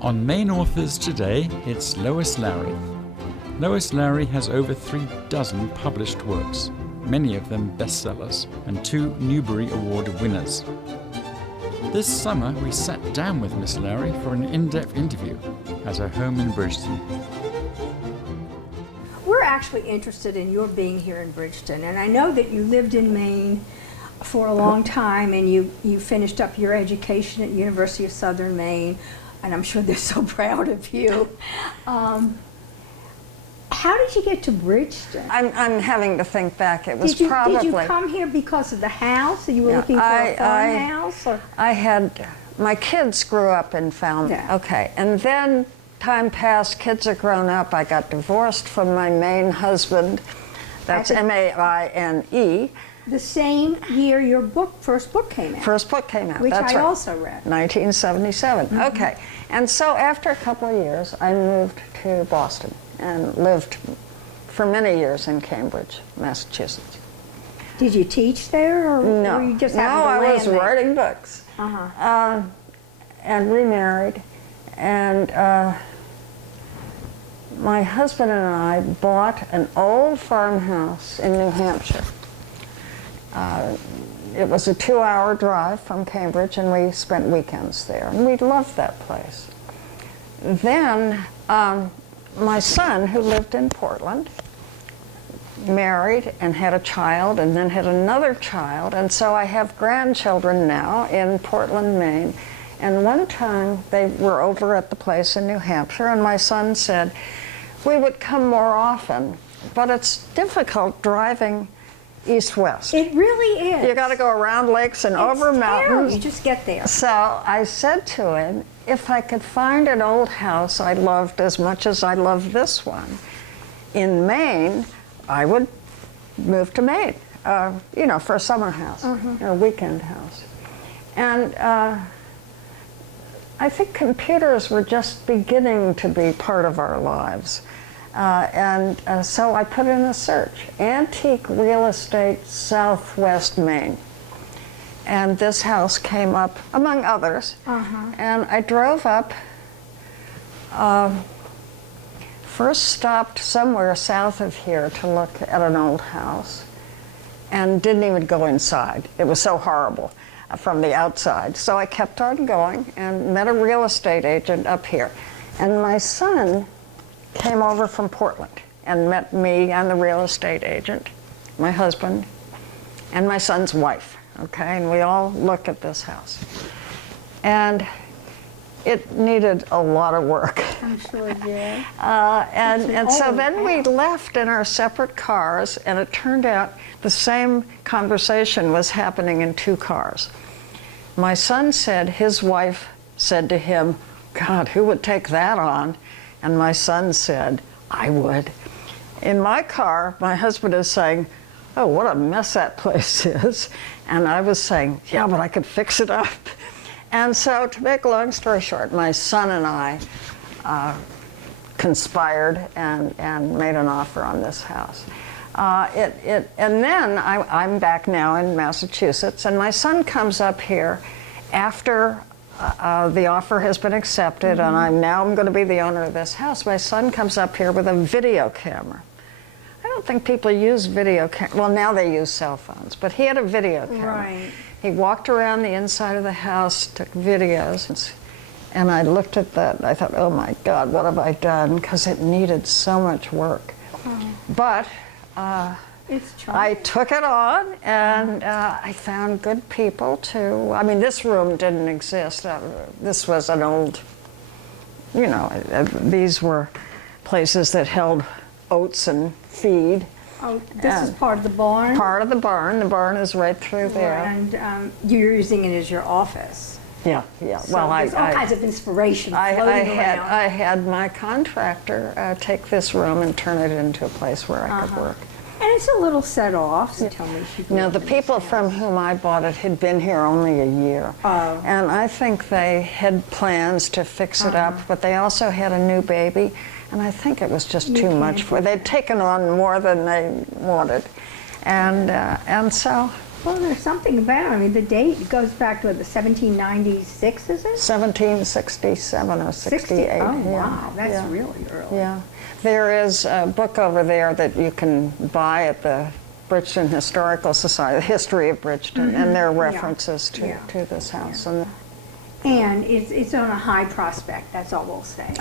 On Maine Authors today, it's Lois Lowry. Lois Lowry has over 36 published works, many of them bestsellers, and 2 Newbery Award winners. This summer, we sat down with Miss Lowry for an in-depth interview at her home in Bridgeton. We're actually interested in your being here in Bridgeton, and I know that you lived in Maine for a long time, and you finished up your education at University of Southern Maine, and I'm sure they're so proud of you. How did you get to Bridgeton? I'm having to think back. It was Did probably... you come here because of the house? Or you were looking for a farmhouse? Or? I had... My kids grew up in Falmouth. Yeah. Okay, and then time passed, kids are grown up. I got divorced from my Maine husband. That's M-A-I-N-E. The same year your first book came out. First book came out, which that's I right. also read. 1977, Mm-hmm. Okay. And so after a couple of years, I moved to Boston and lived for many years in Cambridge, Massachusetts. Did you teach there, or No, were you just no, having I was there? writing books. And remarried, and my husband and I bought an old farmhouse in New Hampshire. It was a 2-hour drive from Cambridge, and we spent weekends there, and we loved that place. Then my son, who lived in Portland, married and had a child, and then had another child, and so I have grandchildren now in Portland, Maine. And one time they were over at the place in New Hampshire, and my son said, we would come more often, but it's difficult driving east-west. It really is. You got to go around lakes and over mountains. You just get there. So I said to him, if I could find an old house I loved as much as I love this one in Maine, I would move to Maine, you know, for a summer house or a weekend house. And I think computers were just beginning to be part of our lives. So I put in a search, antique real estate, Southwest Maine. And this house came up, among others. And I drove up, first stopped somewhere south of here to look at an old house, and didn't even go inside. It was so horrible from the outside. So I kept on going and met a real estate agent up here. And my son came over from Portland and met me and the real estate agent, my husband, and my son's wife, okay? And we all looked at this house. And it needed a lot of work. I'm sure it did. And so then we left in our separate cars, and it turned out the same conversation was happening in 2 cars. My son said his wife said to him, God, who would take that on? And my son said, I would. In my car, my husband is saying, oh, what a mess that place is. And I was saying, yeah, but I could fix it up. And so, to make a long story short, my son and I conspired and made an offer on this house. And then I'm back now in Massachusetts, and my son comes up here after the offer has been accepted, and I'm going to be the owner of this house. My son comes up here with a video camera. I don't think people use video cameras. Well, now they use cell phones, but he had a video camera. Right. He walked around the inside of the house, took videos, and I looked at that and I thought, oh my God, what have I done? Because it needed so much work. But I took it on, and I found good people to, I mean, this room didn't exist. This was an old, you know, these were places that held oats and feed. Oh, this is part of the barn? Part of the barn. The barn is right through there. And you're using it as your office. Yeah, yeah. So there's all kinds of inspiration floating around. I had my contractor take this room and turn it into a place where I could work. And it's a little set off. So tell me, now, the people from whom I bought it had been here only a year. Oh. And I think they had plans to fix it up, but they also had a new baby. And I think it was just too much for. They'd taken on more than they wanted, and so Well, there's something about it. I mean, the date goes back to the 1796, is it? 1767 or 68. Oh, yeah. wow, that's yeah. really early. Yeah. There is a book over there that you can buy at the Bridgeton Historical Society, the history of Bridgeton, and there are references to this house. And it's on a high prospect, that's all we'll say.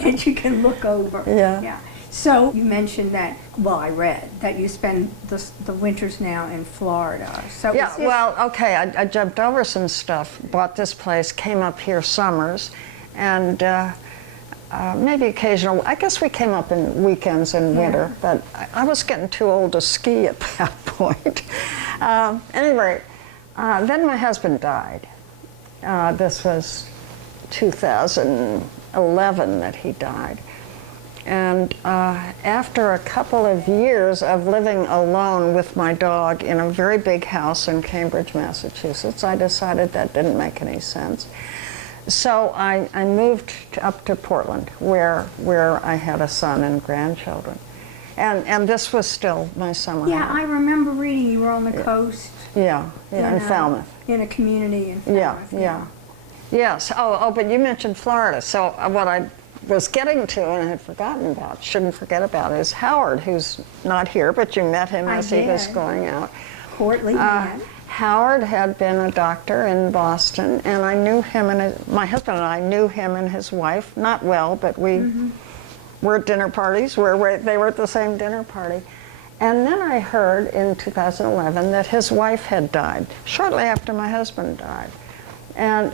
And you can look over. Yeah. So you mentioned that, well, I read that you spend the winters now in Florida. So Yeah, well, okay, I jumped over some stuff, bought this place, came up here summers, and maybe occasional, I guess we came up in weekends in winter, but I was getting too old to ski at that point. Anyway, then my husband died. This was 2011 that he died. And after a couple of years of living alone with my dog in a very big house in Cambridge, Massachusetts, I decided that didn't make any sense. So I moved up to Portland, where I had a son and grandchildren. And this was still my summer Yeah, home. I remember reading you were on the coast. Yeah, in Falmouth. In a community in Falmouth. Yeah. Yes. Oh, but you mentioned Florida. So what I was getting to and I had forgotten about, shouldn't forget about, is Howard, who's not here, but you met him as he was going out. Portly man. Howard had been a doctor in Boston, and I knew him and my husband and I knew him and his wife, not well, but we were at dinner parties where they were at the same dinner party. And then I heard in 2011 that his wife had died, shortly after my husband died. And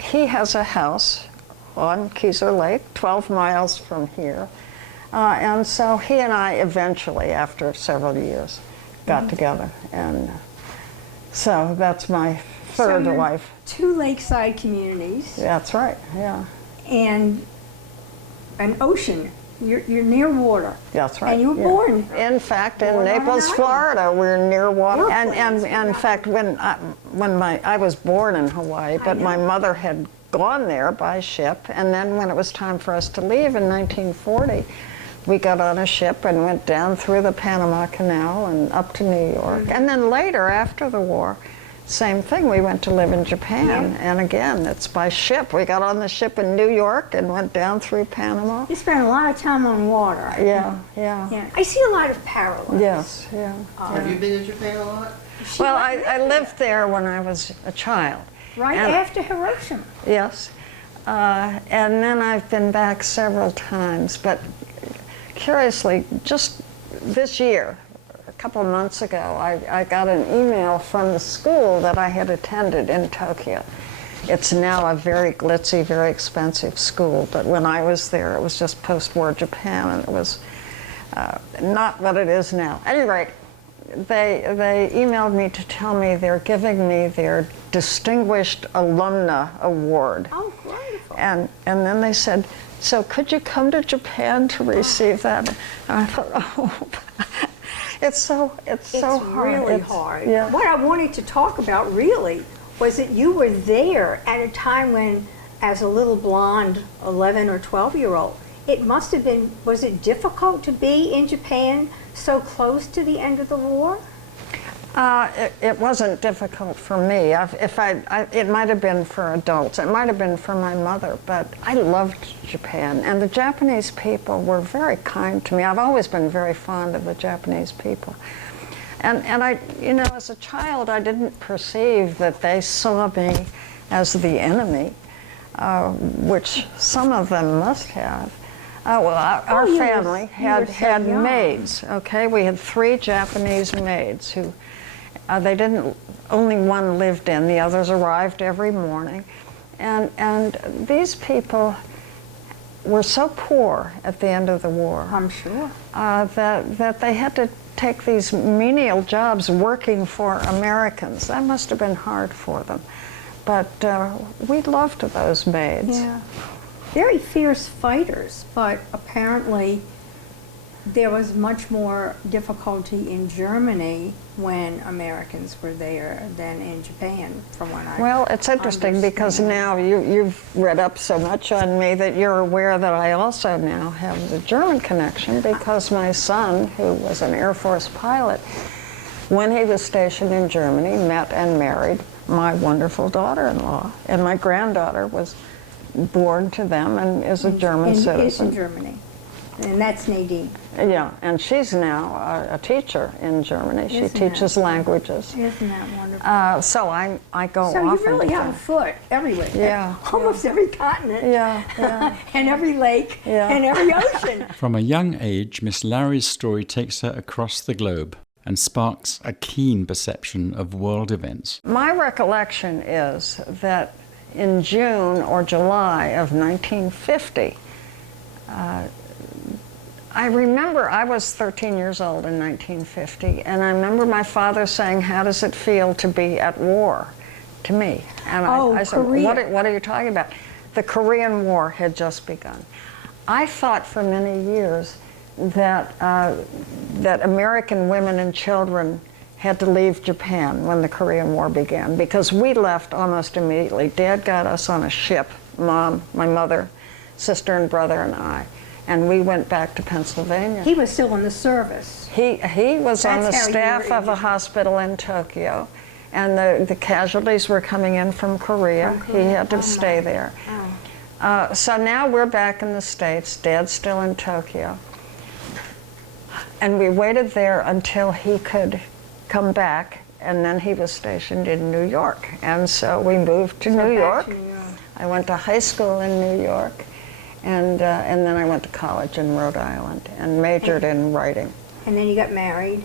he has a house on Keezer Lake, 12 miles from here. And so he and I eventually, after several years, got together. And so that's my third wife. Two lakeside communities. That's right, yeah. And an ocean. You're near water. That's right. And you were born. In fact, in born on Naples, an Florida, we're near water. Warplanes, And in fact, when I was born in Hawaii, but my mother had gone there by ship, and then when it was time for us to leave in 1940, we got on a ship and went down through the Panama Canal and up to New York. And then later, after the war, same thing, we went to live in Japan, and again, it's by ship. We got on the ship in New York and went down through Panama. You spent a lot of time on water. Yeah. I see a lot of parallels. Yes, yeah. Have you been in Japan a lot? Well, I lived there when I was a child. Right after Hiroshima. Yes. And then I've been back several times, but curiously, just this year, a couple of months ago, I got an email from the school that I had attended in Tokyo. It's now a very glitzy, very expensive school, but when I was there, it was just post-war Japan, and it was not what it is now. At any rate, they emailed me to tell me they're giving me their Distinguished Alumna Award. Oh, wonderful. And then they said, so could you come to Japan to receive that? And I thought, oh, it's so hard. Really hard. Yeah. What I wanted to talk about really was that you were there at a time when, as a little blonde 11 or 12-year-old, it must have been, was it difficult to be in Japan so close to the end of the war? It wasn't difficult for me. It might have been for adults. It might have been for my mother, but I loved Japan. And the Japanese people were very kind to me. I've always been very fond of the Japanese people. And I, as a child, I didn't perceive that they saw me as the enemy, which some of them must have. Our family had maids, okay? We had 3 Japanese maids who, only one lived in, the others arrived every morning. And these people were so poor at the end of the war. I'm sure. That they had to take these menial jobs working for Americans. That must have been hard for them. But we loved those maids. Yeah. Very fierce fighters, but apparently there was much more difficulty in Germany when Americans were there than in Japan, from what I Well, it's interesting because now you've read up so much on me that you're aware that I also now have the German connection because my son, who was an Air Force pilot, when he was stationed in Germany, met and married my wonderful daughter-in-law. And my granddaughter was born to them and is a German citizen. Is in Germany. And that's Nadine. Yeah, and she's now a teacher in Germany. She Isn't teaches that- languages. Isn't that wonderful? So I go So often. you really to have a them. foot everywhere. Yeah, Almost every continent. Yeah, yeah. And every lake. Yeah. And every ocean. From a young age, Miss Lowry's story takes her across the globe and sparks a keen perception of world events. My recollection is that in June or July of 1950, I remember I was 13 years old in 1950, and I remember my father saying, "How does it feel to be at war?" to me. And I said, Korea. what are you talking about? The Korean War had just begun. I thought for many years that, that American women and children had to leave Japan when the Korean War began, because we left almost immediately. Dad got us on a ship, Mom, my mother, sister and brother and I, and we went back to Pennsylvania. He was still in the service. He was on the That's how you staff were of a hospital in Tokyo, and the casualties were coming in from Korea. From Korea. He had to Oh, stay my. there. Oh. So now we're back in the States. Dad's still in Tokyo. And we waited there until he could come back, and then he was stationed in New York. And so we moved to New back York. to New York. I went to high school in New York, and then I went to college in Rhode Island and majored in writing. And then you got married.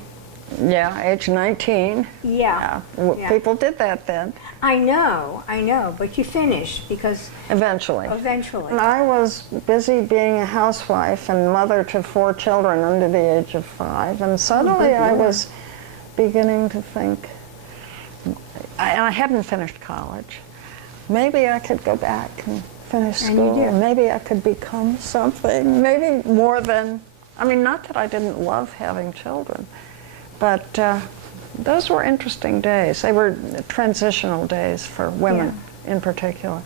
Yeah, age 19. Yeah. Yeah. People did that then, I know, but you finished because eventually. eventually. And I was busy being a housewife and mother to 4 children under the age of 5, and suddenly I was beginning to think, I hadn't finished college. Maybe I could go back and finish And you school. did. Maybe I could become something, maybe more than, I mean, not that I didn't love having children, but those were interesting days. They were transitional days for women in particular.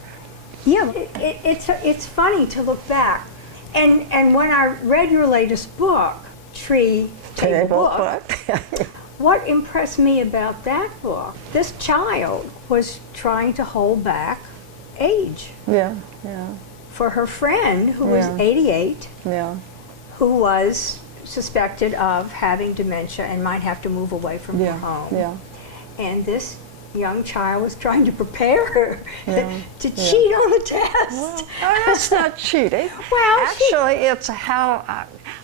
Yeah, it's funny to look back, and when I read your latest book, Tree Table Book, what impressed me about that book, this child was trying to hold back age Yeah. for her friend who was Yeah. 88, Yeah. who was suspected of having dementia and might have to move away from her home. Yeah. And this young child was trying to prepare her Yeah. to cheat on the test. Oh, that's not cheating. Well, actually, it's how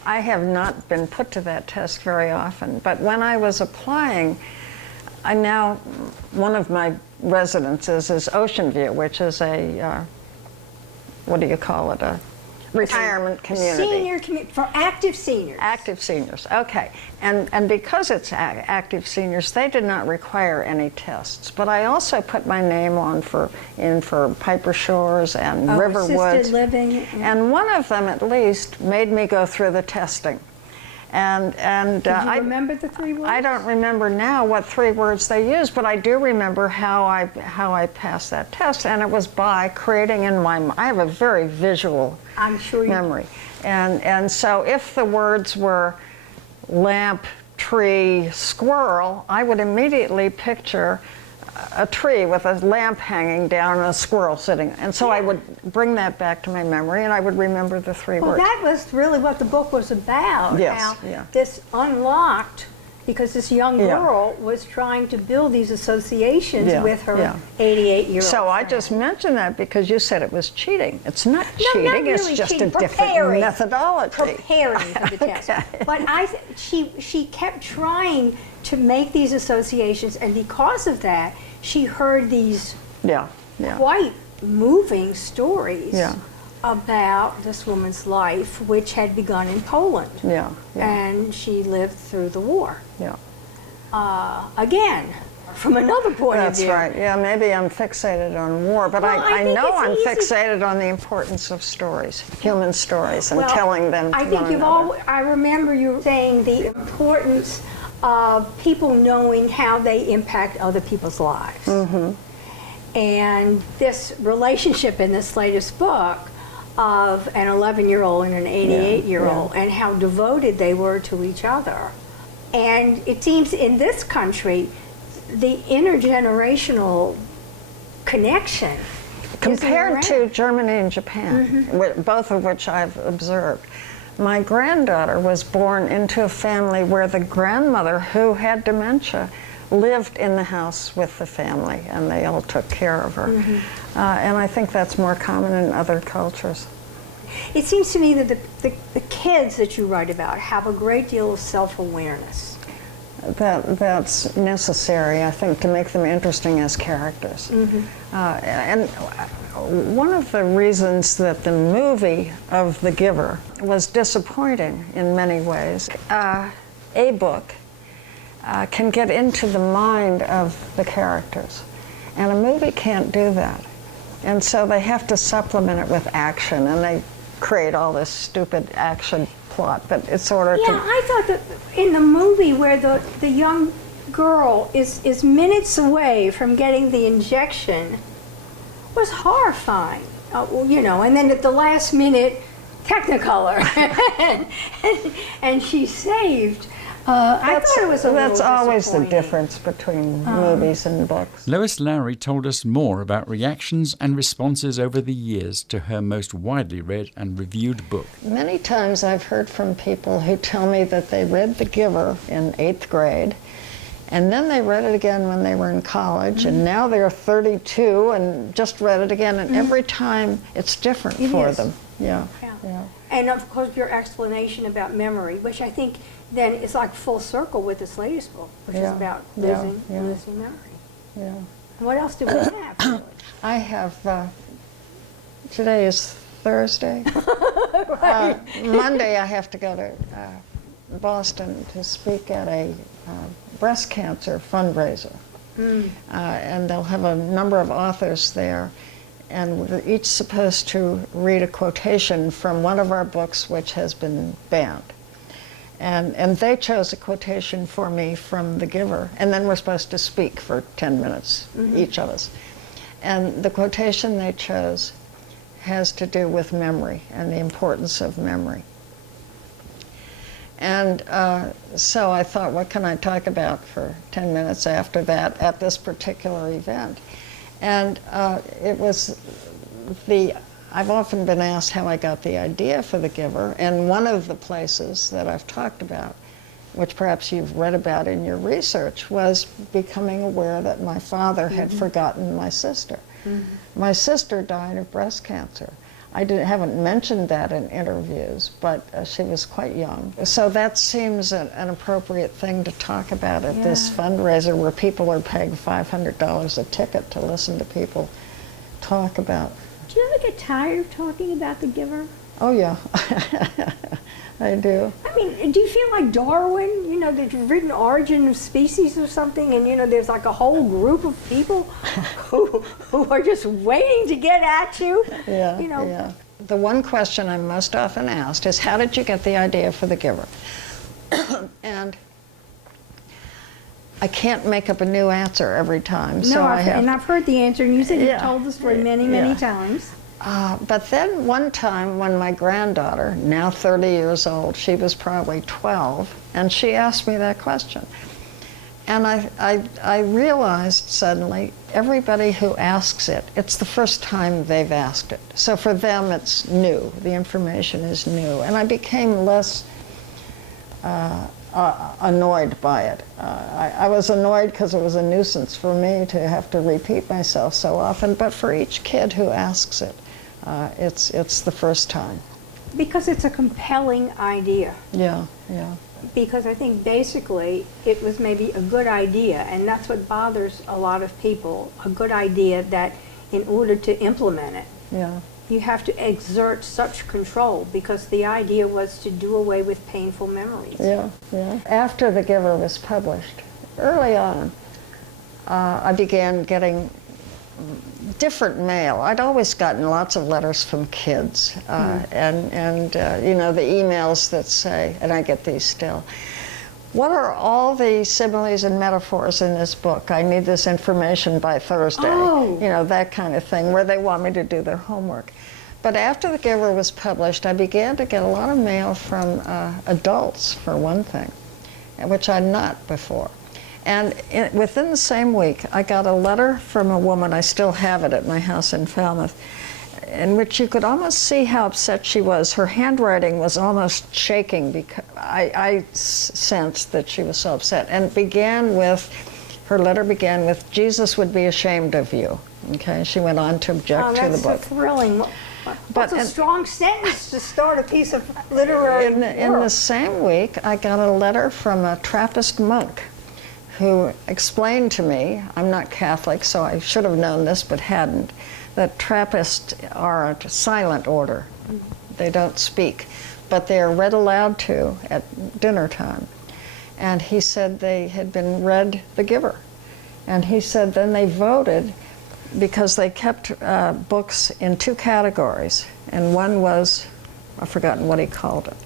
I have not been put to that test very often. But when I was applying, one of my residences is Ocean View, which is a what do you call it? A retirement community. Senior community, for active seniors. Active seniors, okay. And because it's active seniors, they did not require any tests. But I also put my name on for Piper Shores and Riverwoods. Assisted living. And one of them, at least, made me go through the testing. And Did you remember the 3 words? I don't remember now what 3 words they used, but I do remember how I passed that test, and it was by creating in my mind. I have a very visual I'm sure memory, and so if the words were lamp, tree, squirrel, I would immediately picture a tree with a lamp hanging down and a squirrel sitting, and so I would bring that back to my memory, and I would remember the 3 Well, words. that was really what the book was about. Yes, How yeah. this unlocked, because this young Yeah. girl was trying to build these associations Yeah, with her yeah. 88-year-old So I friend. just mentioned that because you said it was cheating. It's not No, cheating, not it's really just cheating. a different Preparing. methodology. Preparing for the test. Okay. But she kept trying to make these associations, and because of that, she heard these Yeah. quite moving stories Yeah. about this woman's life, which had begun in Poland. Yeah. And she lived through the war. Yeah. Again, from another point That's of view. right. Yeah, maybe I'm fixated on war, but Well, I I think know it's I'm easy- fixated on the importance of stories, human stories, and Well, telling them to I think one you've another. I remember you saying the importance of people knowing how they impact other people's lives. Mm-hmm. And this relationship in this latest book of an 11-year-old and an 88-year-old, and how devoted they were to each other. And it seems in this country, the intergenerational connection Compared isn't to around. Germany and Japan, both of which I've observed. My granddaughter was born into a family where the grandmother, who had dementia, lived in the house with the family, and they all took care of her. And I think that's more common in other cultures. It seems to me that the kids that you write about have a great deal of self-awareness. That's necessary, I think, to make them interesting as characters. And one of the reasons that the movie of The Giver was disappointing in many ways, a book can get into the mind of the characters, and a movie can't do that. And so they have to supplement it with action, and they create all this stupid action plot, but it's sort of... Yeah, I thought that in the movie where the young girl is minutes away from getting the injection was horrifying. You know, and then at the last minute, Technicolor, and she's saved. I thought it was a little That's always the disappointing. difference between movies and books. Lois Lowry told us more about reactions and responses over the years to her most widely read and reviewed book. Many times I've heard from people who tell me that they read The Giver in 8th grade, and then they read it again when they were in college, and now they're 32 and just read it again, and every time it's different for them. Yeah. And of course your explanation about memory, which I think then is like full circle with this latest book, which is about losing memory. Yeah. What else do we have? I have, today is Thursday. Monday I have to go to Boston to speak at a breast cancer fundraiser. And they'll have a number of authors there, and we're each supposed to read a quotation from one of our books which has been banned. And they chose a quotation for me from The Giver, and then we're supposed to speak for 10 minutes, each of us. And the quotation they chose has to do with memory and the importance of memory. And so I thought, what can I talk about for 10 minutes after that at this particular event? And it was I've often been asked how I got the idea for The Giver, and one of the places that I've talked about, which perhaps you've read about in your research, was becoming aware that my father had forgotten my sister. My sister died of breast cancer. I haven't mentioned that in interviews, but she was quite young. So that seems an appropriate thing to talk about at this fundraiser where people are paying $500 a ticket to listen to people talk about. Do you ever get tired of talking about The Giver? Oh yeah, I do. I mean, do you feel like Darwin, you know, that you've written Origin of Species or something, and you know, there's like a whole group of people who are just waiting to get at you? Yeah, You know. yeah. The one question I'm most often asked is, how did you get the idea for The Giver? And I can't make up a new answer every time. So and I've heard the answer, and you said you've told the story many, many Yeah. times. But then one time when my granddaughter, now 30 years old, she was probably 12, and she asked me that question. And I realized suddenly, everybody who asks it, it's the first time they've asked it. So for them, it's new. The information is new. And I became less annoyed by it. I was annoyed because it was a nuisance for me to have to repeat myself so often, but for each kid who asks it, it's the first time. Because it's a compelling idea. Yeah. Because I think basically it was maybe a good idea, and that's what bothers a lot of people, a good idea that in order to implement it, Yeah. you have to exert such control, because the idea was to do away with painful memories. Yeah. After The Giver was published, early on, I began getting different mail. I'd always gotten lots of letters from kids, and you know, the emails that say, and I get these still, what are all the similes and metaphors in this book? I need this information by Thursday. Oh. You know, that kind of thing, where they want me to do their homework. But after The Giver was published, I began to get a lot of mail from adults, for one thing. which I'd not before. And within the same week, I got a letter from a woman, I still have it at my house in Falmouth, in which you could almost see how upset she was. Her handwriting was almost shaking because I sensed that she was so upset. And her letter began with, "Jesus would be ashamed of you." Okay, she went on to object to the book. That's so thrilling. That's a strong sentence to start a piece of literary work. In the same week, I got a letter from a Trappist monk who explained to me, I'm not Catholic, so I should have known this but hadn't, that Trappists are a silent order. They don't speak, but they are read aloud to at dinner time. And he said they had been read The Giver. And he said then they voted because they kept books in two categories. And one was, I've forgotten what he called it,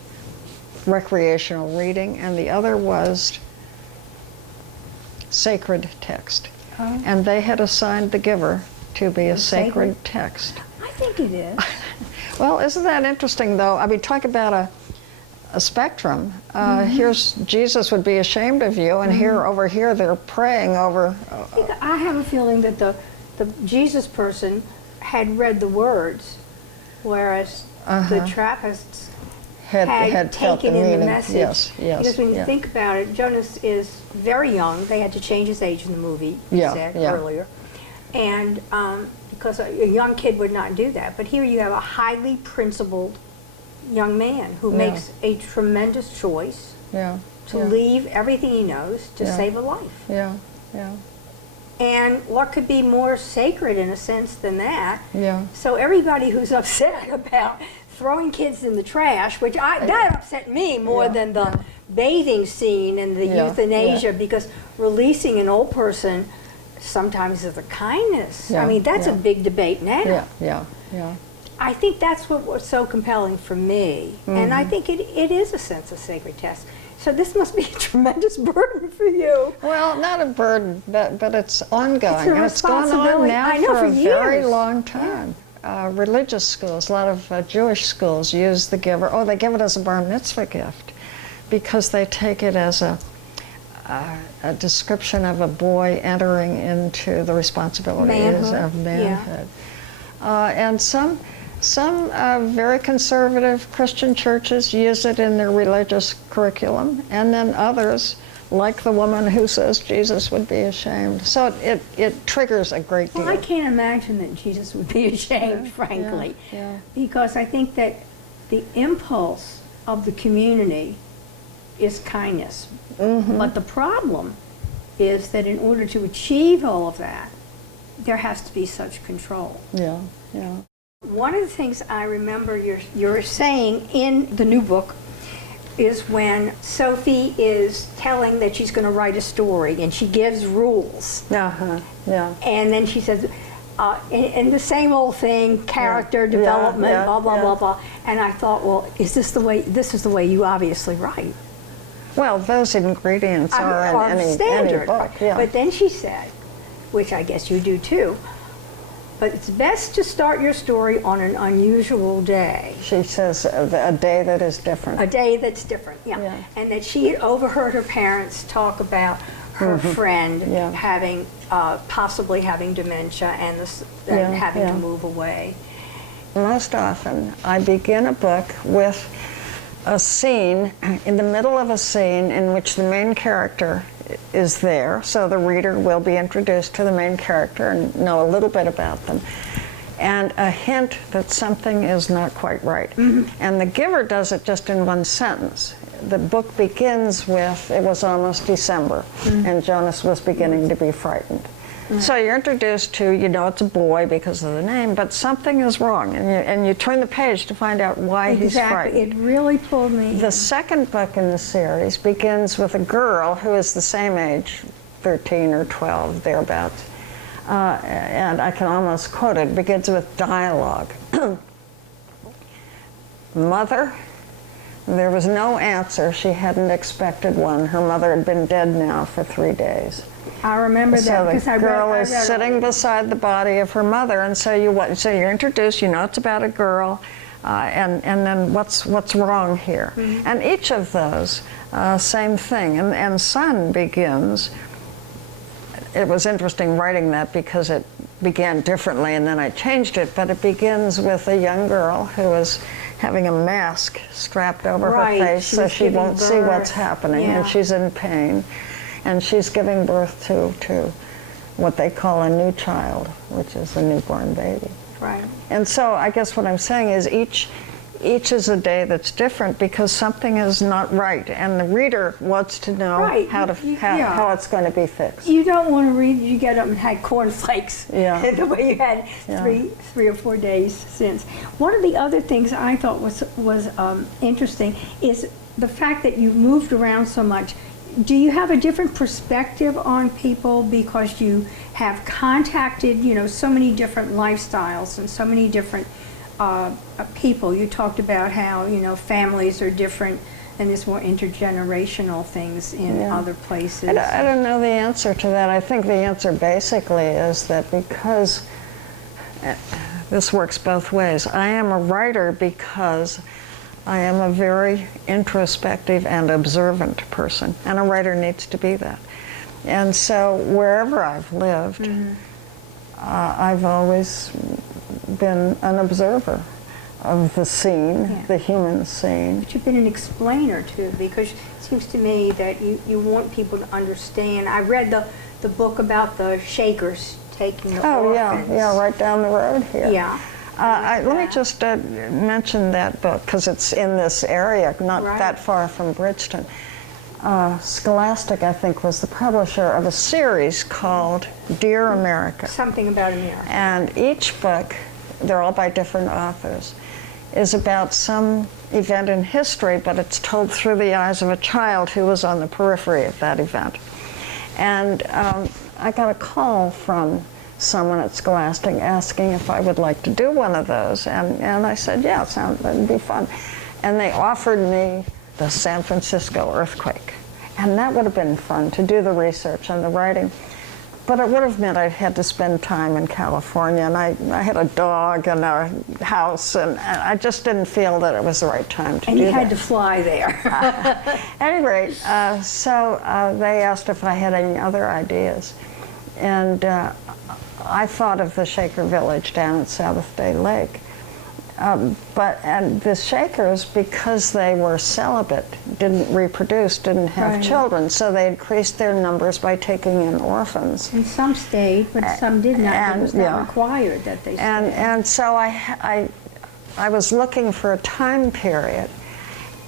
recreational reading, and the other was sacred text. Oh. And they had assigned The Giver to be a sacred text. I think it is. Well, isn't that interesting, though? I mean, talk about a spectrum. Here's Jesus would be ashamed of you, and over here they're praying over. I have a feeling that the Jesus person had read the words, whereas the Trappists had felt taken the in meaning. the message. Yes, because when you think about it, Jonas is very young. They had to change his age in the movie, you said earlier. And because a young kid would not do that. But here you have a highly principled young man who makes a tremendous choice to leave everything he knows to save a life. Yeah. And what could be more sacred in a sense than that? Yeah. So everybody who's upset about throwing kids in the trash, which that upset me more than the bathing scene and the euthanasia, because releasing an old person sometimes is a kindness. I mean, that's a big debate now. Yeah. I think that's what was so compelling for me. And I think it is a sense of sacred text. So this must be a tremendous burden for you. Well, not a burden, but it's ongoing. It's a and it's gone on responsibility. now I know, for a very years. long time. Religious schools, a lot of Jewish schools use The Giver. Oh, they give it as a bar mitzvah gift because they take it as a description of a boy entering into the responsibilities of manhood. And some very conservative Christian churches use it in their religious curriculum, and then others, like the woman who says Jesus would be ashamed. So it triggers a great deal. Well, I can't imagine that Jesus would be ashamed, frankly, because I think that the impulse of the community is kindness. But the problem is that in order to achieve all of that, there has to be such control. Yeah. One of the things I remember you're saying in the new book is when Sophie is telling that she's going to write a story and she gives rules. And then she says, and the same old thing, character development, blah, blah, blah, blah. And I thought, well, this is the way you obviously write. Well, those ingredients are in any book. But then she said, which I guess you do too, but it's best to start your story on an unusual day. She says a day that is different. A day that's different, And that she had overheard her parents talk about her friend having, possibly having dementia and having to move away. Most often, I begin a book with a scene, in the middle of a scene in which the main character is there, so the reader will be introduced to the main character and know a little bit about them, and a hint that something is not quite right. And The Giver does it just in one sentence. The book begins with, it was almost December, and Jonas was beginning to be frightened. So you're introduced to, it's a boy because of the name, but something is wrong, and you turn the page to find out why he's frightened. It really pulled me in. The second book in the series begins with a girl who is the same age, 13 or 12, thereabouts, and I can almost quote it. It begins with dialogue. Mother, there was no answer. She hadn't expected one. Her mother had been dead now for 3 days. I remember that because the girl is sitting beside the body of her mother, and so you're introduced. It's about a girl. and then what's wrong here? And each of those, same thing. And Son begins, it was interesting writing that because it began differently and then I changed it, but it begins with a young girl who is having a mask strapped over her face so she won't see what's happening, and she's in pain, and she's giving birth to what they call a new child, which is a newborn baby. Right. And so I guess what I'm saying is each is a day that's different because something is not right, and the reader wants to know how it's going to be fixed. You don't want to read, you get up and had cornflakes the way you had three or 4 days since. One of the other things I thought was interesting is the fact that you moved around so much. Do you have a different perspective on people because you have contacted, so many different lifestyles and so many different people? You talked about how, families are different and there's more intergenerational things in other places. I don't know the answer to that. I think the answer basically is that because this works both ways. I am a writer because I am a very introspective and observant person, and a writer needs to be that. And so wherever I've lived, I've always been an observer of the scene, the human scene. But you've been an explainer too, because it seems to me that you want people to understand. I read the book about the Shakers taking the orphans. Yeah, right down the road here. Yeah. Let me just mention that book, because it's in this area, not that far from Bridgeton. Scholastic, I think, was the publisher of a series called Dear America. Something about America. And each book, they're all by different authors, is about some event in history, but it's told through the eyes of a child who was on the periphery of that event. And I got a call from someone at Scholastic asking if I would like to do one of those, and I said, yeah, that'd be fun. And they offered me the San Francisco earthquake, and that would have been fun to do the research and the writing, but it would have meant I had to spend time in California, and I had a dog and a house, and I just didn't feel that it was the right time to do that. And you had to fly there. At any rate, so they asked if I had any other ideas, and I thought of the Shaker village down at Sabbath Day Lake. And the Shakers, because they were celibate, didn't reproduce, didn't have children, so they increased their numbers by taking in orphans. And some stayed, but some did not. It was not required that they stayed. And so I was looking for a time period,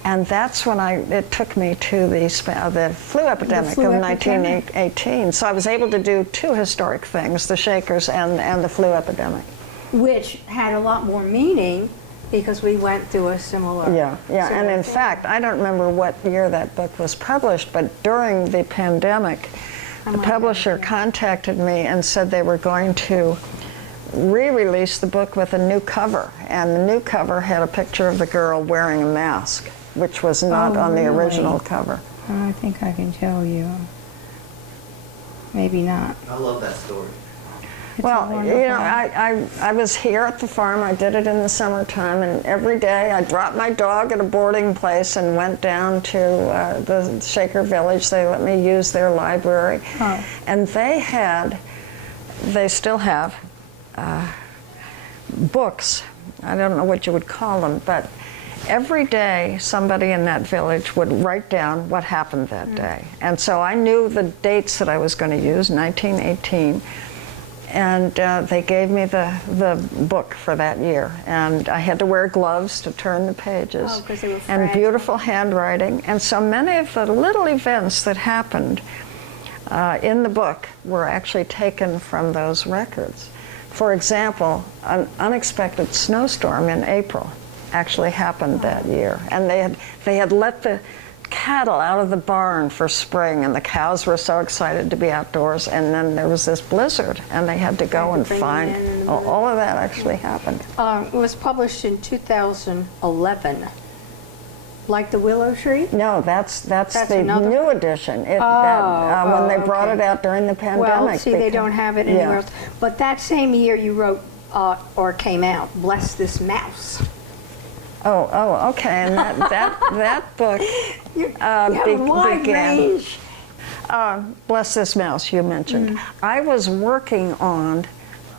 and that's when it took me to the flu epidemic of 1918. So I was able to do two historic things, the Shakers and the flu epidemic. Which had a lot more meaning because we went through a similar and in fact, I don't remember what year that book was published, but during the pandemic, the publisher contacted me and said they were going to re-release the book with a new cover, and the new cover had a picture of the girl wearing a mask, which was not on the original cover. I think I can tell you. Maybe not. I love that story. Well, I was here at the farm. I did it in the summertime, and every day I dropped my dog at a boarding place and went down to the Shaker village. They let me use their library. And they still have books. I don't know what you would call them, but every day somebody in that village would write down what happened that day. And so I knew the dates that I was going to use, 1918. And they gave me the book for that year, and I had to wear gloves to turn the pages, 'cause they were and fragile. beautiful handwriting. And so many of the little events that happened in the book were actually taken from those records. For example, an unexpected snowstorm in April actually happened that year, and they had let the cattle out of the barn for spring, and the cows were so excited to be outdoors, and then there was this blizzard, and they had to go and find all of that actually happened. It was published in 2011. Like the Willow Tree? No, that's the another new edition. When they brought it out during the pandemic. Well, see, they don't have it anywhere else. But that same year you wrote, or came out, Bless This Mouse. Okay. And that book You have a wide began. range. Bless This Mouse, you mentioned. I was working on,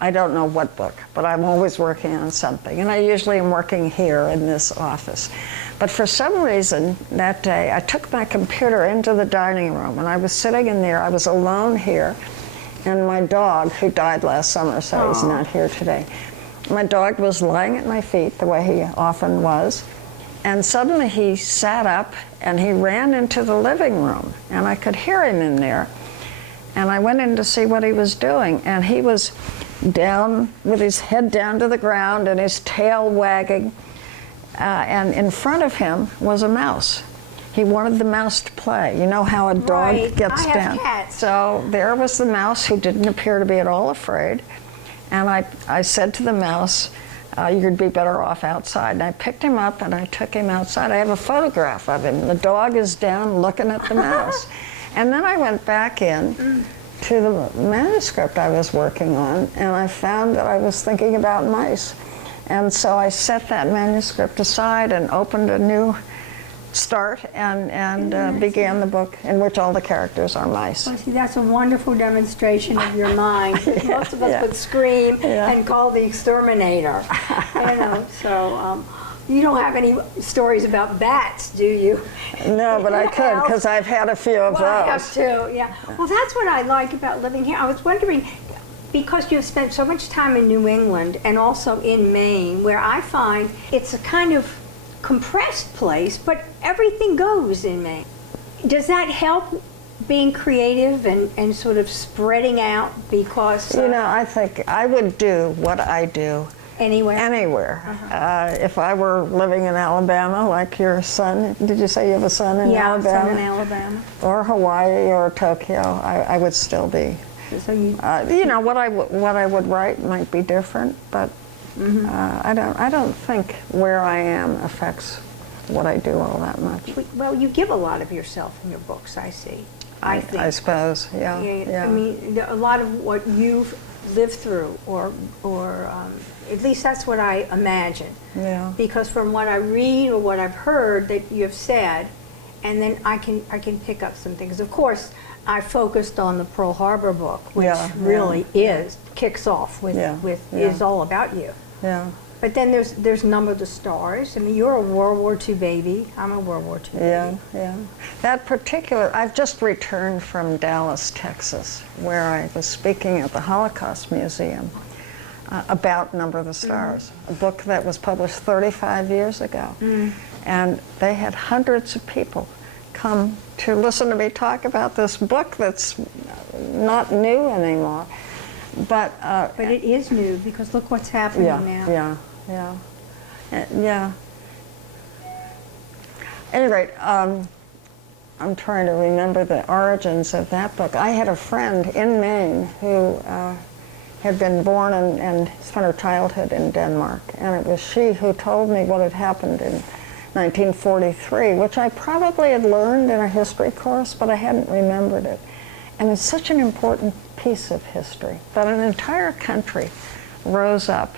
I don't know what book, but I'm always working on something. And I usually am working here in this office. But for some reason that day, I took my computer into the dining room and I was sitting in there. I was alone here. And my dog, who died last summer, so he's not here today, my dog was lying at my feet the way he often was. And suddenly he sat up and he ran into the living room, and I could hear him in there. And I went in to see what he was doing, and he was down with his head down to the ground and his tail wagging. And in front of him was a mouse. He wanted the mouse to play. You know how a dog Right. gets I have down. cats. So there was the mouse, who didn't appear to be at all afraid. And I said to the mouse, you'd be better off outside. And I picked him up and I took him outside. I have a photograph of him. The dog is down looking at the mouse. And then I went back in to the manuscript I was working on, and I found that I was thinking about mice. And so I set that manuscript aside and opened a new start and began the book in which all the characters are mice. Well, see, that's a wonderful demonstration of your mind. Most of us yeah. would scream Yeah. and call the exterminator. So you don't have any stories about bats, do you? No, but I could, because I've had a few of Well, I have those. too, yeah. Well, that's what I like about living here. I was wondering, because you've spent so much time in New England and also in Maine, where I find it's a kind of compressed place, but everything goes in Maine. Does that help being creative and sort of spreading out? Because You know, I think I would do what I do anywhere. anywhere. If I were living in Alabama, like your son, did you say you have a son in Yeah, Alabama? some in Alabama. Or Hawaii or Tokyo, I would still be. So you, You know, what I would write might be different, but I don't think where I am affects what I do all that much. well, you give a lot of yourself in your books, I see. I think. I suppose, yeah. I mean, a lot of what you've lived through, or at least that's what I imagine. Yeah. Because from what I read or what I've heard that you've said, and then I can pick up some things. Of course, I focused on the Pearl Harbor book, which really kicks off with is all about you. Yeah. But then there's Number of the Stars. I mean, you're a World War II baby. I'm a World War II baby. Yeah. That particular, I've just returned from Dallas, Texas, where I was speaking at the Holocaust Museum about Number of the Stars, a book that was published 35 years ago. And they had hundreds of people come to listen to me talk about this book that's not new anymore. But it is new, because look what's happening now. Yeah. At any rate, I'm trying to remember the origins of that book. I had a friend in Maine who had been born and spent her childhood in Denmark, and it was she who told me what had happened in 1943, which I probably had learned in a history course, but I hadn't remembered it. And it's such an important piece of history that an entire country rose up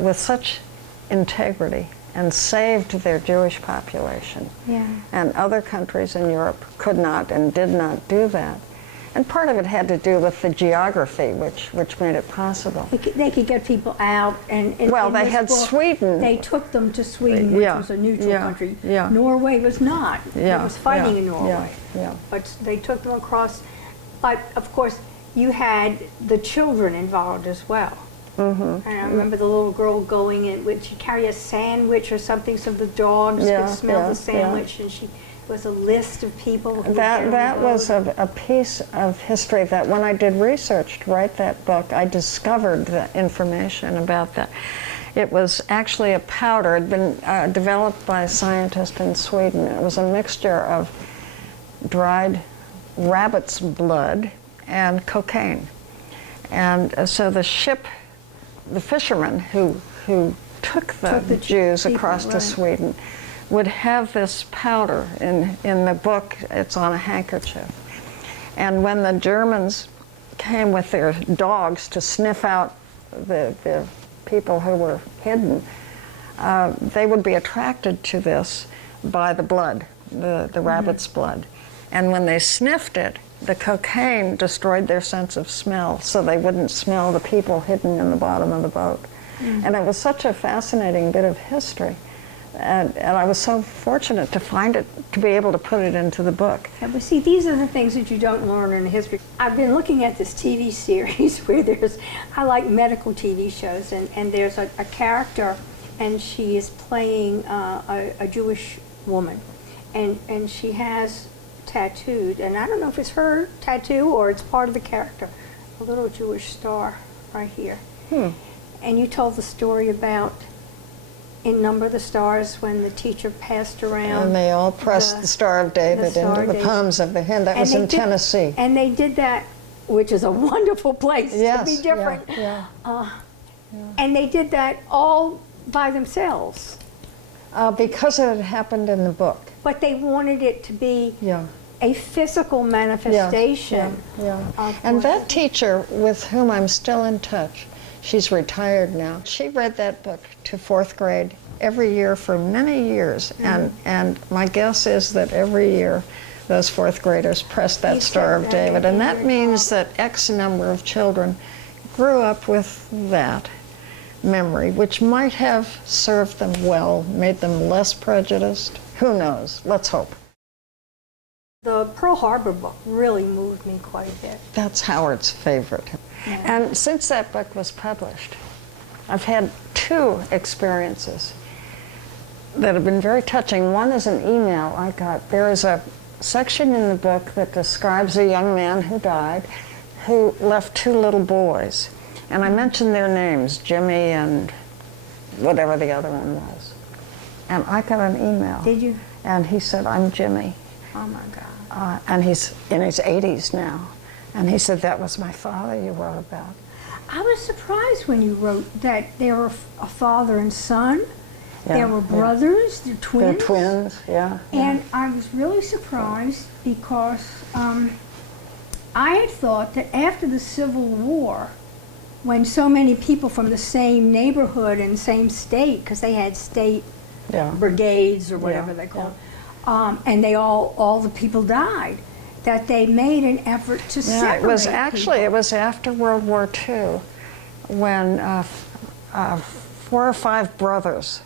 with such integrity and saved their Jewish population. Yeah. And other countries in Europe could not and did not do that. And part of it had to do with the geography, which made it possible. They could get people out, and Well, in they this had book, Sweden. They took them to Sweden, which was a neutral country. Yeah. Norway was not. It was fighting in Norway. Yeah. But they took them across. But of course, you had the children involved as well. And I remember the little girl going in, would she carry a sandwich or something so the dogs could smell the sandwich, and it was a list of people who That was a piece of history that when I did research to write that book, I discovered the information about that. It was actually a powder. It had been developed by a scientist in Sweden. It was a mixture of dried rabbit's blood and cocaine. And so the ship, the fishermen who took the Jews across to Sweden would have this powder. In the book, it's on a handkerchief. And when the Germans came with their dogs to sniff out the people who were hidden, they would be attracted to this by the blood, the rabbit's blood. And when they sniffed it, the cocaine destroyed their sense of smell, so they wouldn't smell the people hidden in the bottom of the boat. And it was such a fascinating bit of history. And I was so fortunate to find it, to be able to put it into the book. Yeah, but see, these are the things that you don't learn in history. I've been looking at this TV series where I like medical TV shows, and there's a character, and she is playing a Jewish woman, and she has tattooed, and I don't know if it's her tattoo or it's part of the character, a little Jewish star right here. And you told the story about in Number the Stars when the teacher passed around. And they all pressed the Star of David into the palms of the hand. That was in Tennessee. And they did that, which is a wonderful place to be different. And they did that all by themselves. Because it had happened in the book. But they wanted it to be a physical manifestation. And that teacher, with whom I'm still in touch, she's retired now. She read that book to 4th grade every year for many years. And my guess is that every year those 4th graders pressed that Star of David. And that means that X number of children grew up with that memory, which might have served them well, made them less prejudiced. Who knows? Let's hope. The Pearl Harbor book really moved me quite a bit. That's Howard's favorite. And since that book was published, I've had 2 experiences that have been very touching. One is an email I got. There is a section in the book that describes a young man who died, who left 2 little boys. And I mentioned their names, Jimmy and whatever the other one was. And I got an email. Did you? And he said, "I'm Jimmy." Oh my God. And he's in his 80s now. And he said, "That was my father you wrote about." I was surprised when you wrote that there were a father and son. There were brothers, they're twins. They're twins, And I was really surprised because I had thought that after the Civil War, when so many people from the same neighborhood and same state, because they had state brigades or whatever they call it, and they all the people died, that they made an effort to separate it was actually, people. it was after World War II when 4 or 5 brothers,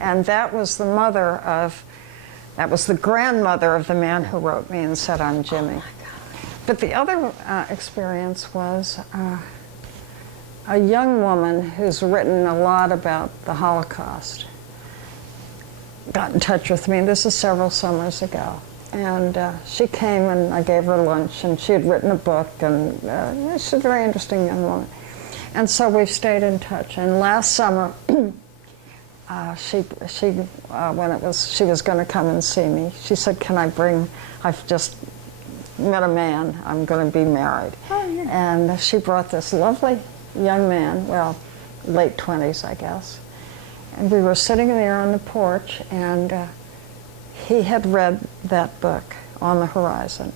and that was the mother of, that was the grandmother of the man who wrote me and said, "I'm Jimmy." But the other experience was a young woman who's written a lot about the Holocaust got in touch with me. This is several summers ago. And she came and I gave her lunch, and she had written a book, and she's a very interesting young woman. And so we've stayed in touch. And last summer, when she was going to come and see me, she said, "Can I bring, I've just met a man, I'm going to be married." And she brought this lovely young man, well, late 20s, I guess. And we were sitting there on the porch, and he had read that book, On the Horizon,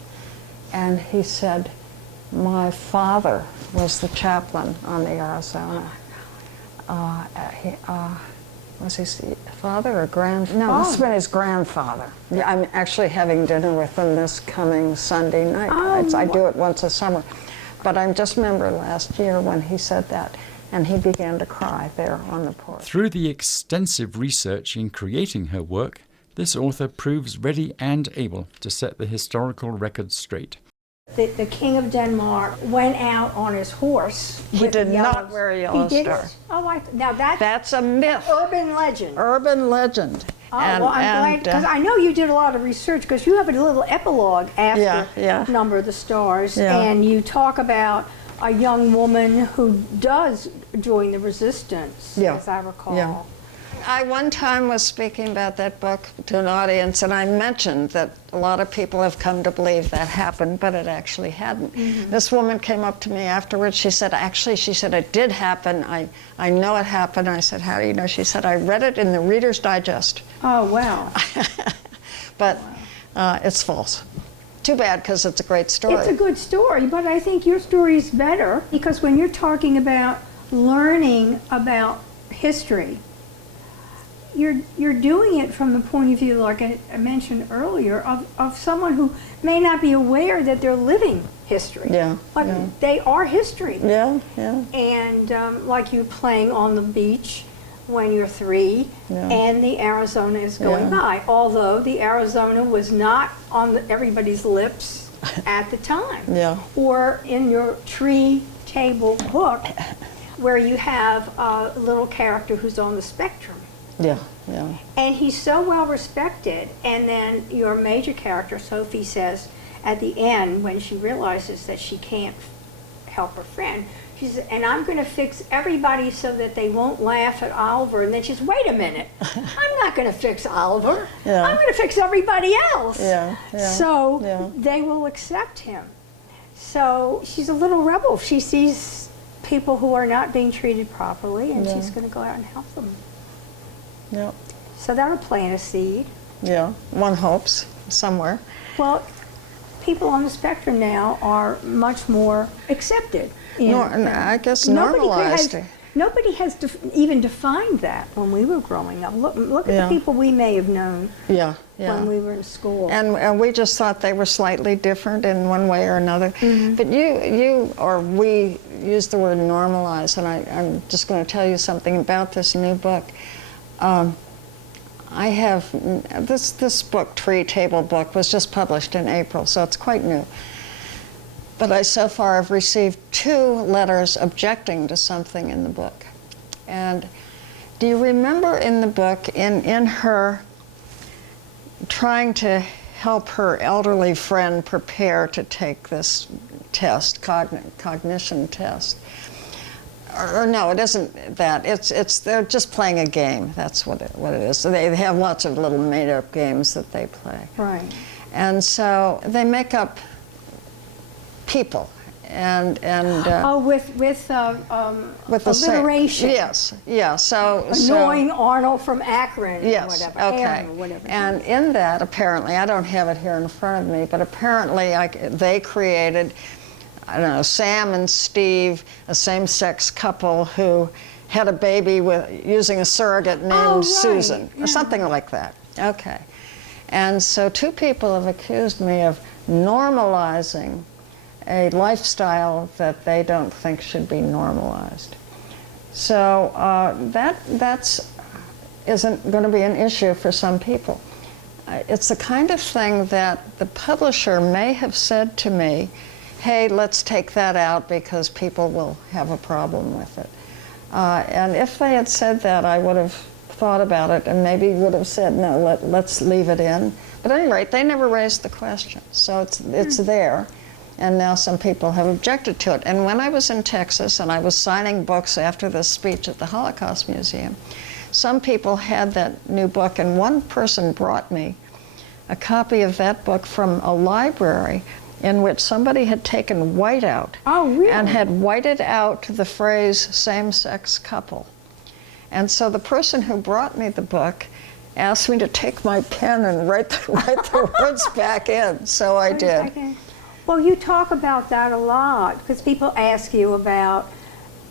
and he said, "My father was the chaplain on the Arizona." Was his father or grandfather? No, this has been his grandfather. I'm actually having dinner with him this coming Sunday night. I do it once a summer. But I just remember last year when he said that, and he began to cry there on the porch. Through the extensive research in creating her work, this author proves ready and able to set the historical record straight. The King of Denmark went out on his horse. He did not wear a yellow star. Oh, now that's a myth. Urban legend. Urban legend. Oh, well, I'm glad, because I know you did a lot of research, because you have a little epilogue after Number of the Stars, and you talk about a young woman who does join the resistance, as I recall. I one time was speaking about that book to an audience, and I mentioned that a lot of people have come to believe that happened, but it actually hadn't. This woman came up to me afterwards. She said, "It did happen. I know it happened." I said, "How do you know?" She said, "I read it in the Reader's Digest." Oh, wow. But it's false. Too bad, because it's a great story. It's a good story, but I think your story is better, because when you're talking about learning about history, you're doing it from the point of view, like I mentioned earlier, of someone who may not be aware that they're living history. Yeah. But Yeah. they are history. Yeah. Yeah. And like you playing on the beach when you're 3, Yeah. and the Arizona is going Yeah. by. Although the Arizona was not on everybody's lips at the time. Yeah. Or in your tree table book, where you have a little character who's on the spectrum. Yeah. Yeah. And he's so well respected. And then your major character, Sophie, says at the end, when she realizes that she can't help her friend, she says, and I'm going to fix everybody so that they won't laugh at Oliver. And then she says, wait a minute, I'm not going to fix Oliver. Yeah. I'm going to fix everybody else. Yeah, yeah, So yeah. they will accept him. So she's a little rebel. She sees people who are not being treated properly, and Yeah. she's going to go out and help them. Yeah. So that'll plant a seed. Yeah. One hopes somewhere. Well, people on the spectrum now are much more accepted. I guess Nobody normalized. Nobody has even defined that when we were growing up. Look at Yeah. the people we may have known Yeah. Yeah. when we were in school. And we just thought they were slightly different in one way or another. But we use the word normalize, and I'm just going to tell you something about this new book. I have this book, Tree Table book, was just published in April, so it's quite new. But I so far have received 2 letters objecting to something in the book. And do you remember in the book, in her trying to help her elderly friend prepare to take this test, cognition test? Or no, it isn't that. It's they're just playing a game. That's what it is. So they have lots of little made-up games that they play. Right. And so they make up people with the same- alliteration. Yes, yeah. So Annoying Arnold from Akron. Or yes, whatever. okay. Aaron or whatever. And in that, apparently, I don't have it here in front of me, but apparently they created, I don't know, Sam and Steve, a same-sex couple who had a baby using a surrogate named right. Susan, Yeah. or something like that. Okay. And so 2 people have accused me of normalizing a lifestyle that they don't think should be normalized. So that's isn't going to be an issue for some people. It's the kind of thing that the publisher may have said to me, hey, let's take that out because people will have a problem with it. And if they had said that, I would have thought about it and maybe would have said, no, let's leave it in. But at any rate, they never raised the question. So it's there. And now some people have objected to it. And when I was in Texas and I was signing books after this speech at the Holocaust Museum, some people had that new book, and one person brought me a copy of that book from a library in which somebody had taken white out. Oh, really? And had whited out the phrase same-sex couple. And so the person who brought me the book asked me to take my pen and write the words back in, so I did. Okay. Well, you talk about that a lot because people ask you about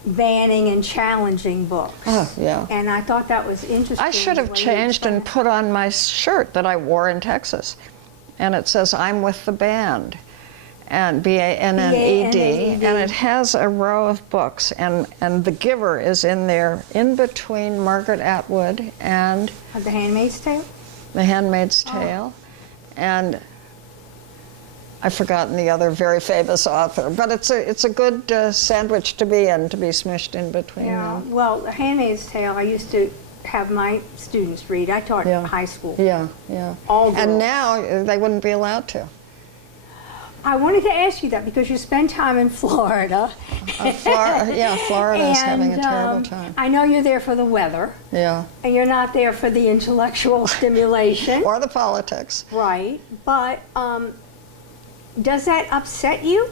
banning and challenging books. Oh, yeah. And I thought that was interesting. I should have when you changed and explained- put on my shirt that I wore in Texas. And it says, I'm with the band. And BANNED. B-A-N-N-E-D. And it has a row of books. And The Giver is in there, in between Margaret Atwood and The Handmaid's Tale? The Handmaid's Tale. And I've forgotten the other very famous author, but it's a good sandwich to be in, to be smushed in between Yeah. them. Well, The Handmaid's Tale, I used to have my students read. I taught Yeah. high school. Yeah, yeah. All girls. And now they wouldn't be allowed to. I wanted to ask you that because you spend time in Florida. Florida is having a And, terrible time. I know you're there for the weather, Yeah. and you're not there for the intellectual stimulation. Or the politics. Right, but does that upset you?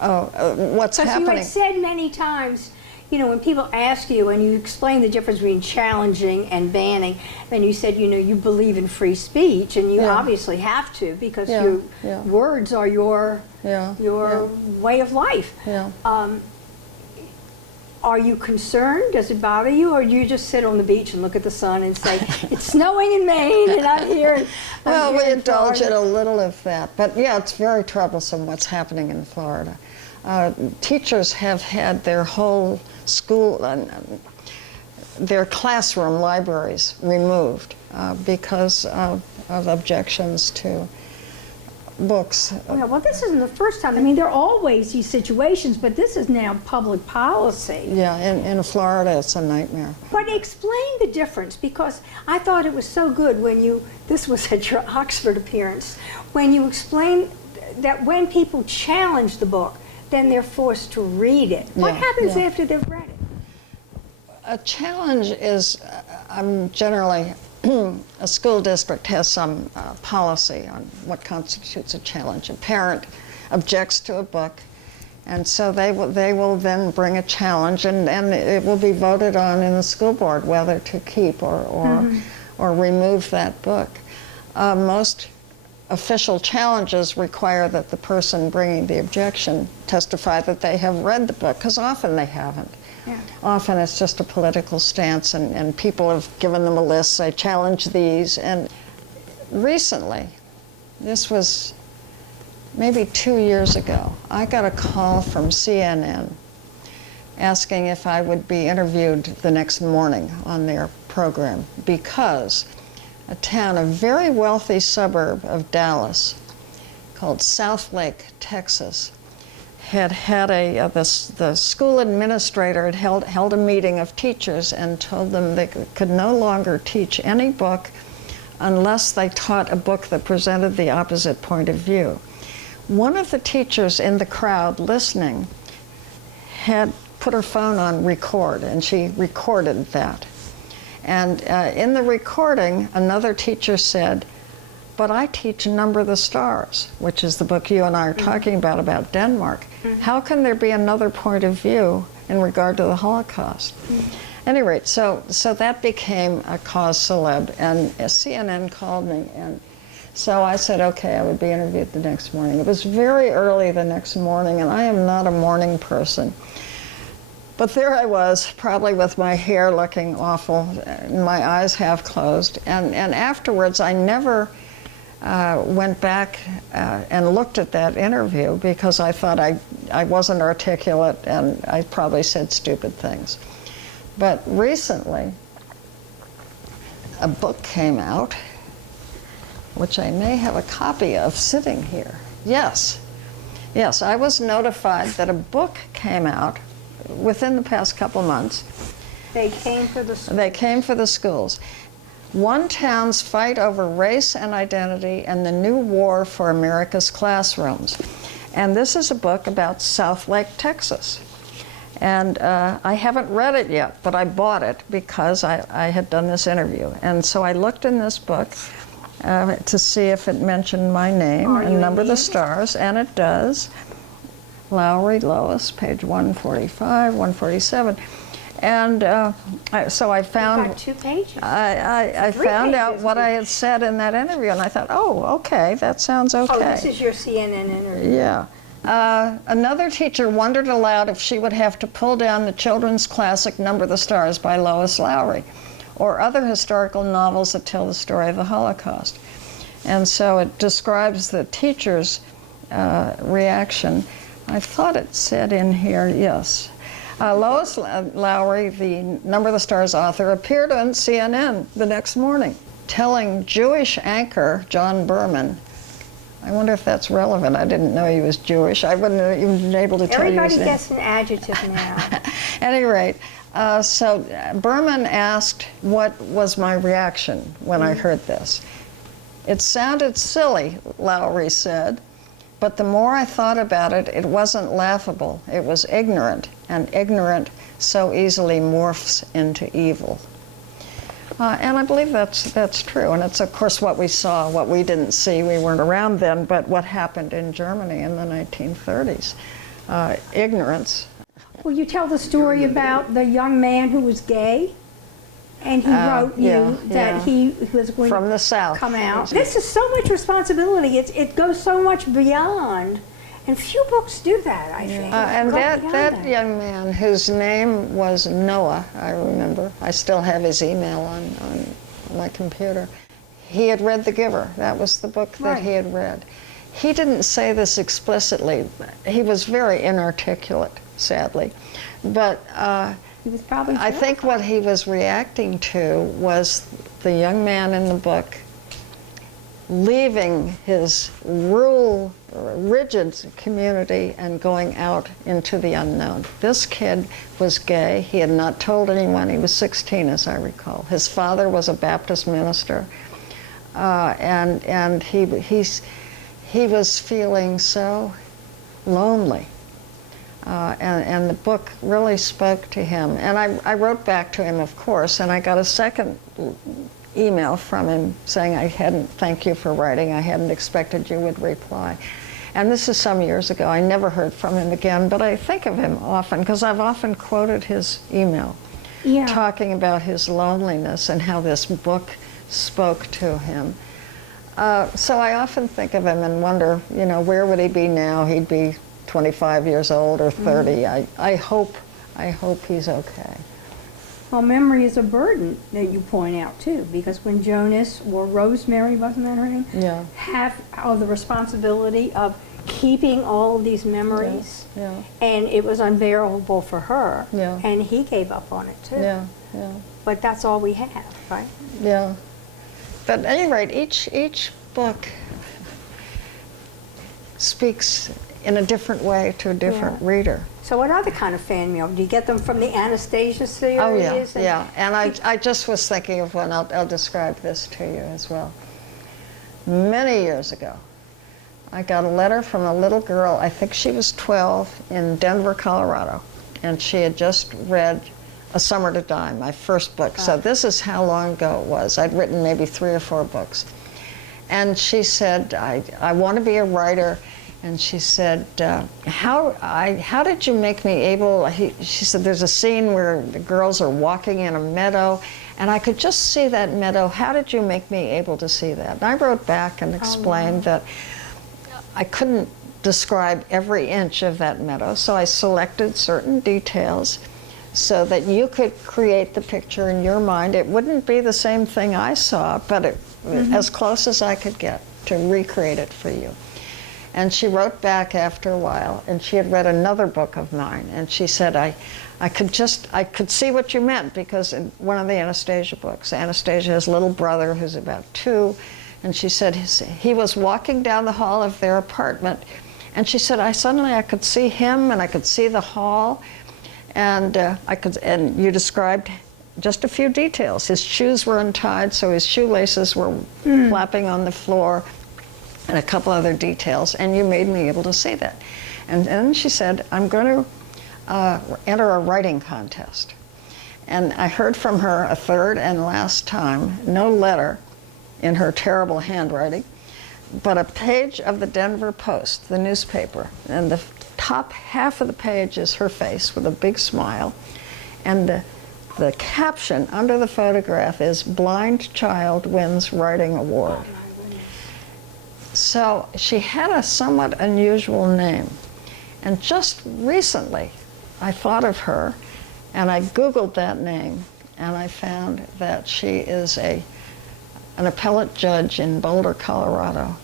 What's Because you happening? had said many times, you know, when people ask you and you explain the difference between challenging and banning, then you said, you know, you believe in free speech, and you Yeah. obviously have to because Yeah, your yeah. words are your Yeah, way of life. Yeah. Are you concerned? Does it bother you? Or do you just sit on the beach and look at the sun and say, it's snowing in Maine and I'm here? Well, we indulge in a little of that. But yeah, it's very troublesome what's happening in Florida. Teachers have had their whole school, their classroom libraries removed because of objections to books. Yeah, well, this isn't the first time. I mean, there are always these situations, but this is now public policy. Yeah, in Florida, it's a nightmare. But explain the difference, because I thought it was so good when you, this was at your Oxford appearance, when you explained that when people challenge the book, then they're forced to read it. What happens after they've read it? A challenge is, generally, a school district has some policy on what constitutes a challenge. A parent objects to a book, and so they will then bring a challenge, and it will be voted on in the school board whether to keep or remove that book. Most official challenges require that the person bringing the objection testify that they have read the book, because often they haven't. Yeah. Often it's just a political stance, and people have given them a list, say, challenge these. And recently, this was maybe 2 years ago, I got a call from CNN asking if I would be interviewed the next morning on their program, because a town, a very wealthy suburb of Dallas called South Lake, Texas, had the school administrator had held a meeting of teachers and told them they could no longer teach any book unless they taught a book that presented the opposite point of view. One of the teachers in the crowd listening had put her phone on record, and she recorded that. And in the recording, another teacher said, "But I teach Number the Stars," which is the book you and I are talking about Denmark. How can there be another point of view in regard to the Holocaust? At any rate, so that became a cause célèbre, and CNN called me, and so I said, okay, I would be interviewed the next morning. It was very early the next morning, and I am not a morning person. But there I was, probably with my hair looking awful, and my eyes half closed, and afterwards I never went back and looked at that interview, because I thought I wasn't articulate and I probably said stupid things. But recently, a book came out, which I may have a copy of sitting here. Yes, I was notified that a book came out within the past couple months. They came for the schools. They came for the schools. One Town's Fight Over Race and Identity and the New War for America's Classrooms. And this is a book about South Lake, Texas. And I haven't read it yet, but I bought it because I had done this interview. And so I looked in this book to see if it mentioned my name and Number the Stars, and it does. Lowry, Lois, page 145, 147. And so I found, got 2 pages. I found out what I had said in that interview, and I thought, oh, okay, that sounds okay. Oh, this is your CNN interview. Yeah. Another teacher wondered aloud if she would have to pull down the children's classic Number the Stars by Lois Lowry, or other historical novels that tell the story of the Holocaust. And so it describes the teacher's reaction. I thought it said in here, yes. Lois Lowry, the Number the Stars author, appeared on CNN the next morning, telling Jewish anchor John Berman, I wonder if that's relevant. I didn't know he was Jewish. I wouldn't have even been able to tell you his name. Everybody gets an adjective now. At any rate, so Berman asked what was my reaction when I heard this. It sounded silly, Lowry said, but the more I thought about it, it wasn't laughable. It was ignorant, and ignorant so easily morphs into evil. And I believe that's true, and it's of course what we saw, what we didn't see, we weren't around then, but what happened in Germany in the 1930s. Ignorance. Will you tell the story about the young man who was gay? And he wrote you that he was going from the South come out. This is so much responsibility. It goes so much beyond And few books do that, I think. And Go that beyond young man, whose name was Noah, I remember. I still have his email on my computer. He had read The Giver. That was the book that he had read. He didn't say this explicitly. He was very inarticulate, sadly. But he was probably I think what he was reacting to was the young man in the book leaving his rigid community and going out into the unknown. This kid was gay. He had not told anyone. He was 16, as I recall. His father was a Baptist minister, and he was feeling so lonely. And the book really spoke to him. And I wrote back to him, of course, and I got a second email from him saying, thank you for writing. I hadn't expected you would reply. And this is some years ago. I never heard from him again, but I think of him often because I've often quoted his email, talking about his loneliness and how this book spoke to him. So I often think of him and wonder, where would he be now? He'd be 25 years old or 30. Mm-hmm. I hope he's okay. Well, memory is a burden that you point out too, because when Jonas or Rosemary, wasn't that her name? Yeah. Have the responsibility of keeping all of these memories, and it was unbearable for her, and he gave up on it too. Yeah. But that's all we have, right? Yeah. But at any rate, each book speaks in a different way to a different reader. So what other kind of fan mail? Do you get them from the Anastasia series? Oh, yeah. And I just was thinking of one. I'll describe this to you as well. Many years ago, I got a letter from a little girl, I think she was 12, in Denver, Colorado. And she had just read A Summer to Die, my first book. So this is how long ago it was. I'd written maybe 3 or 4 books. And she said, I want to be a writer. And she said, how did you make me able, she said, there's a scene where the girls are walking in a meadow, and I could just see that meadow. How did you make me able to see that? And I wrote back and explained that I couldn't describe every inch of that meadow, so I selected certain details so that you could create the picture in your mind. It wouldn't be the same thing I saw, but as close as I could get to recreate it for you. And she wrote back after a while, and she had read another book of mine, and she said, I could see what you meant, because in one of the Anastasia books, Anastasia has a little brother who's about 2, and she said he was walking down the hall of their apartment, and she said, I could see him, and I could see the hall, and and you described just a few details. His shoes were untied, so his shoelaces were flapping on the floor, and a couple other details, and you made me able to see that. And then she said, I'm going to enter a writing contest. And I heard from her a third and last time, no letter in her terrible handwriting, but a page of the Denver Post, the newspaper, and the top half of the page is her face with a big smile, and the caption under the photograph is, "Blind Child Wins Writing Award." So she had a somewhat unusual name. And just recently, I thought of her, and I Googled that name, and I found that she is an appellate judge in Boulder, Colorado.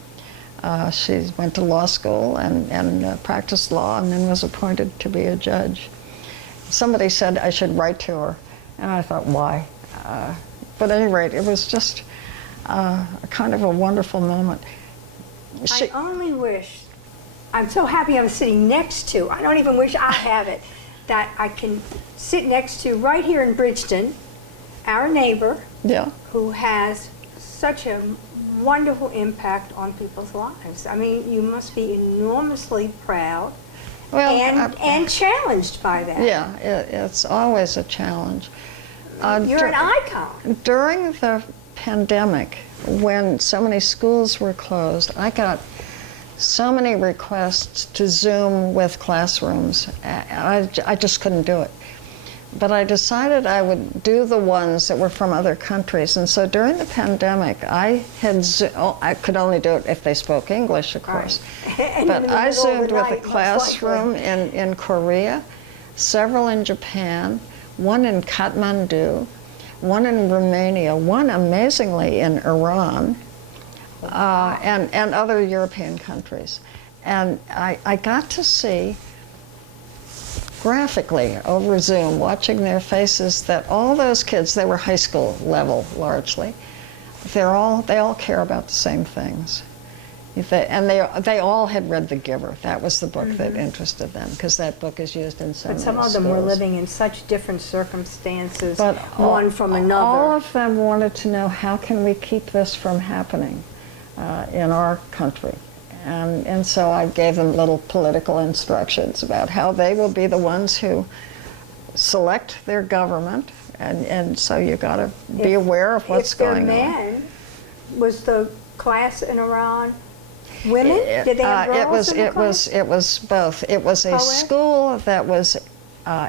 She went to law school and practiced law, and then was appointed to be a judge. Somebody said I should write to her, and I thought, why? But at any rate, it was just a kind of a wonderful moment. I only wish, I'm so happy I'm sitting next to, I don't even wish I have it, that I can sit next to, right here in Bridgeton, our neighbor, who has such a wonderful impact on people's lives. I mean, you must be enormously proud and challenged by that. Yeah, it's always a challenge. You're an icon. During the pandemic, when so many schools were closed, I got so many requests to Zoom with classrooms. I just couldn't do it. but I decided I would do the ones that were from other countries. And so during the pandemic, I could only do it if they spoke English, of course. And But in the I middle of the Zoomed with a night, most classroom likely. in Korea, several in Japan, one in Kathmandu, one in Romania, one amazingly in Iran, and other European countries. And I got to see graphically over Zoom, watching their faces, that all those kids, they were high school level largely, they all care about the same things. They all had read The Giver. That was the book that interested them, because that book is used in so many But some of them schools. were living in such different circumstances, But one from another. All of them wanted to know, how can we keep this from happening in our country? And so I gave them little political instructions about how they will be the ones who select their government, and so you got to be aware of what's going on. If their men, was the class in Iran women? Did they have girls in the class? It was both. It was a Co-ed? school that was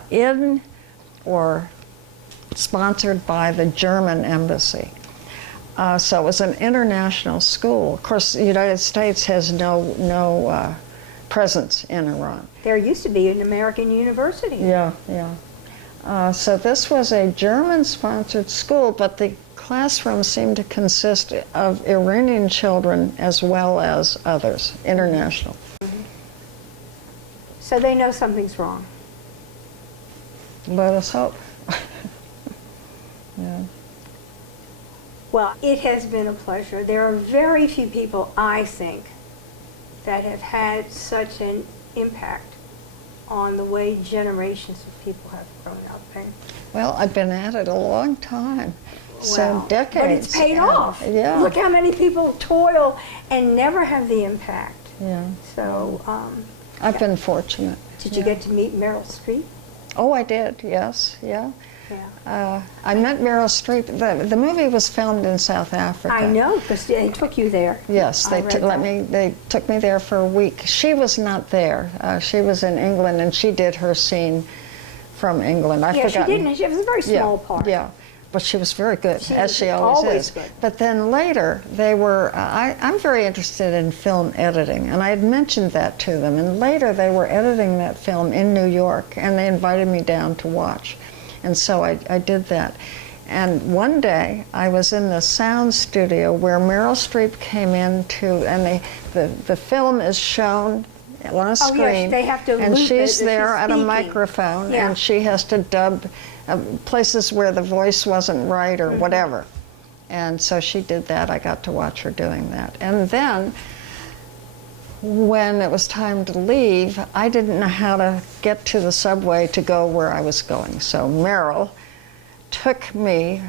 in or sponsored by the German embassy. So it was an international school. Of course, the United States has no presence in Iran. There used to be an American university. Yeah. So this was a German-sponsored school, but the classroom seemed to consist of Iranian children as well as others, international. So they know something's wrong. Let us hope. Yeah. Well, it has been a pleasure. There are very few people, I think, that have had such an impact on the way generations of people have grown up. And Well, I've been at it a long time. So decades. But it's paid off. Yeah. Look how many people toil and never have the impact. Yeah. So, I've been fortunate. did you get to meet Meryl Streep? Oh, I did, yes, yeah. Yeah. I met Meryl Streep. The movie was filmed in South Africa. I know, because they took you there. Yes, I read that. they took me there for a week. She was not there. She was in England, and she did her scene from England. Yeah, she didn't. It was a very small part. Yeah, but she was very good, She as was she always always is. good. But then later, they were, I'm very interested in film editing, and I had mentioned that to them. And later, they were editing that film in New York, and they invited me down to watch. And so I did that. And one day, I was in the sound studio where Meryl Streep came into, and the film is shown on a screen. Oh, yes, they have to and loop it she's as there she's at a speaking. microphone, Yeah. and she has to dub places where the voice wasn't right or whatever. And so she did that. I got to watch her doing that. And then, when it was time to leave, I didn't know how to get to the subway to go where I was going. So Meryl took me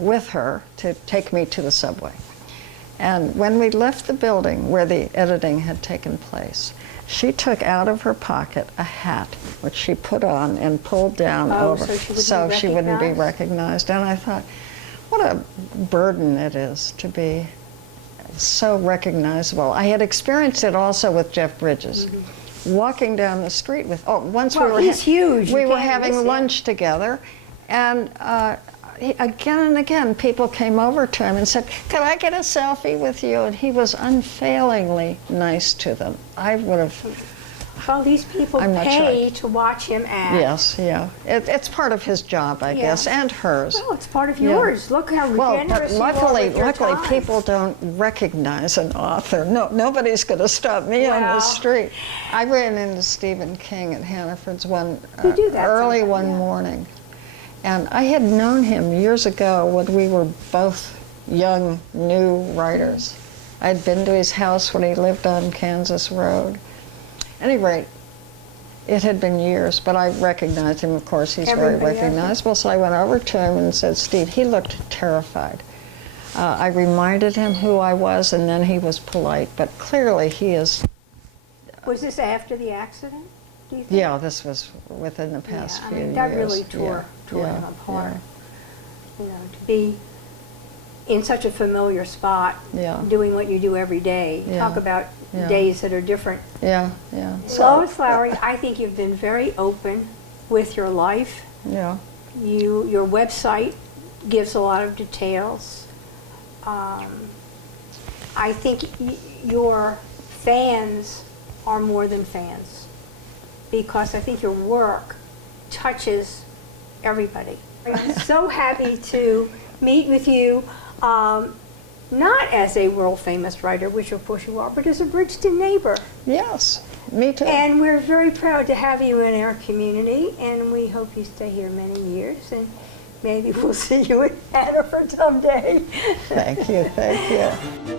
with her to take me to the subway. And when we left the building where the editing had taken place, she took out of her pocket a hat, which she put on and pulled down over, so she wouldn't be recognized. And I thought, what a burden it is to be so recognizable. I had experienced it also with Jeff Bridges. Walking down the street with, once Well, he's huge. we You were can't having miss him. lunch together, and again and again, people came over to him and said, "Could I get a selfie with you?" And he was unfailingly nice to them. I would have. Well, these people I'm not pay to watch him act. Yes, yeah. It's part of his job, I guess, and hers. Well, it's part of Yeah. yours. Look how Well, generous but you are luckily, with your time. people don't recognize an author. No, nobody's going to stop me on the Well. street. I ran into Stephen King at Hannaford's You do that early sometimes, one yeah. morning, and I had known him years ago when we were both young, new writers. I'd been to his house when he lived on Kansas Road. At any rate, it had been years, but I recognized him, of course. He's Everybody very does. recognizable. So I went over to him and said, "Steve," he looked terrified. I reminded him who I was, and then he was polite. But clearly he is, Was this after the accident, do you think? yeah, this was within the past Yeah, I few mean, years. that really tore Yeah, him apart. yeah. You know, to be in such a familiar spot, Yeah. doing what you do every day. Yeah. Talk about Yeah. days that are different. Yeah, yeah. Lois Lowry, I think you've been very open with your life. Yeah. Your website gives a lot of details. I think your fans are more than fans, because I think your work touches everybody. I'm so happy to meet with you, not as a world famous writer, which of course you are, but as a Bridgeton neighbor. Yes, me too. And we're very proud to have you in our community, and we hope you stay here many years, and maybe we'll see you in Hannaford someday. Thank you, thank you.